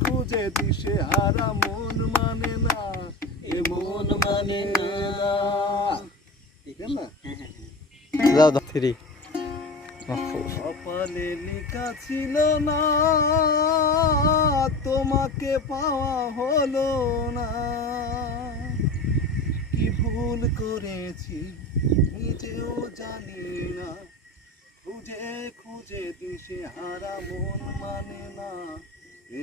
খুঁজে দিশে হারা মন মানে না এ মন মানে না। ঠিক না যাও থ্রি। কপালে লেখা ছিল না তোমাকে পাওয়া হলো না। কি ভুল করেছি নিজেও জানি না। খুঁজে খুঁজে দিশে হারা মন মানে না এ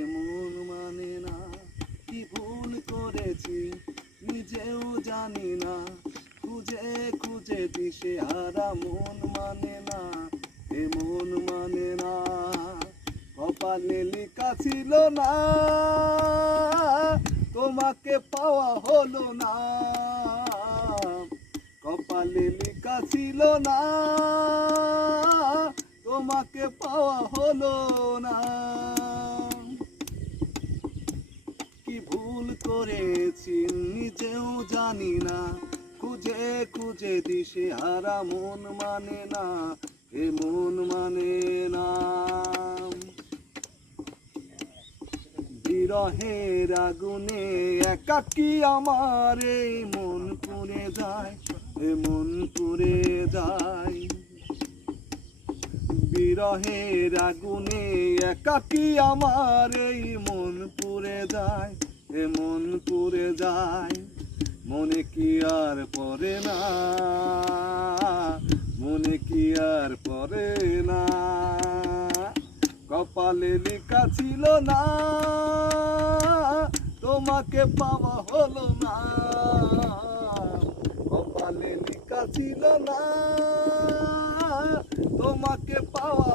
জানি না। খুঁজে খুঁজে দিশে হারা মন মানে না, এ মন মানে না। কপালে লেখা ছিল না, তোমাকে পাওয়া হলো না। কপালে লেখা ছিল না, তোমাকে পাওয়া হলো না। জানি না। খুঁজে খুঁজে দিশে হারা মন মানে না, এ মন মানে না। বিরহের আগুনে একাকি আমার এই মন পুড়ে যায়, এ মন পুড়ে যায়। বিরহের আগুনে একাকি আমার এই মন পুড়ে যায়, এ মন পুড়ে যায়। মনে কি আর পরে না? মনে কি আর পরে না? কপালে লেখা ছিল না। তোমাকে পাওয়া হলো না। কপালে লেখা ছিল না। তোমাকে পাওয়া